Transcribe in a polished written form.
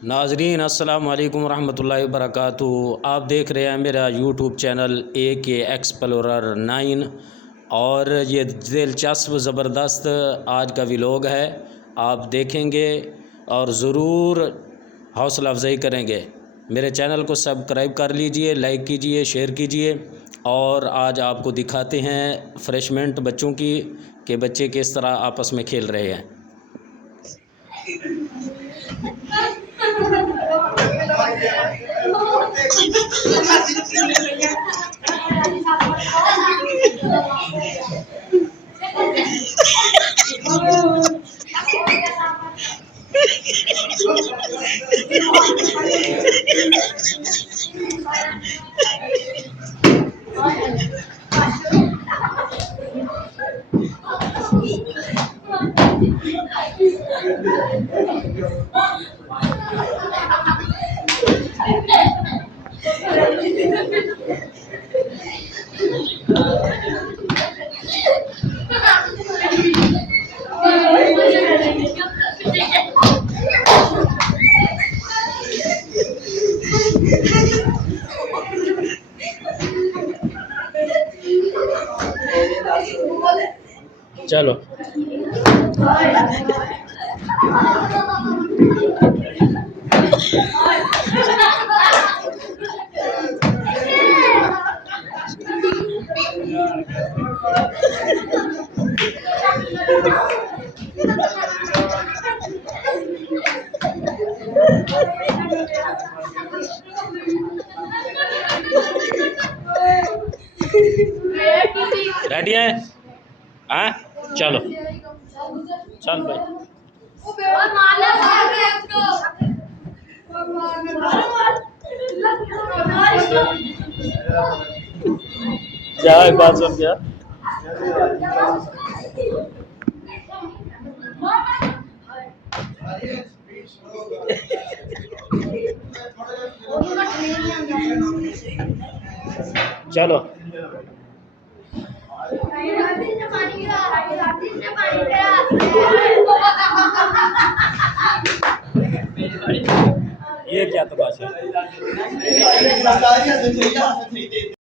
नाजरीन अस्सलाम वालेकुम रहमतुल्लाहि वबरकातुहू। आप देख रहे हैं मेरा यूट्यूब चैनल AK एक्सप्लोरर 9 और ये दिलचस्प ज़बरदस्त आज का व्लॉग है। आप देखेंगे और ज़रूर हौसला अफजाई करेंगे। मेरे चैनल को सब्सक्राइब कर लीजिए, लाइक कीजिए, शेयर कीजिए। और आज आपको दिखाते हैं फ्रेशमेंट बच्चों की कि बच्चे किस तरह आपस में खेल रहे हैं। चलो रेडी है? हाँ चलो चल भाई। क्या एक बात सुन क्या चलो ये क्या तमाशा।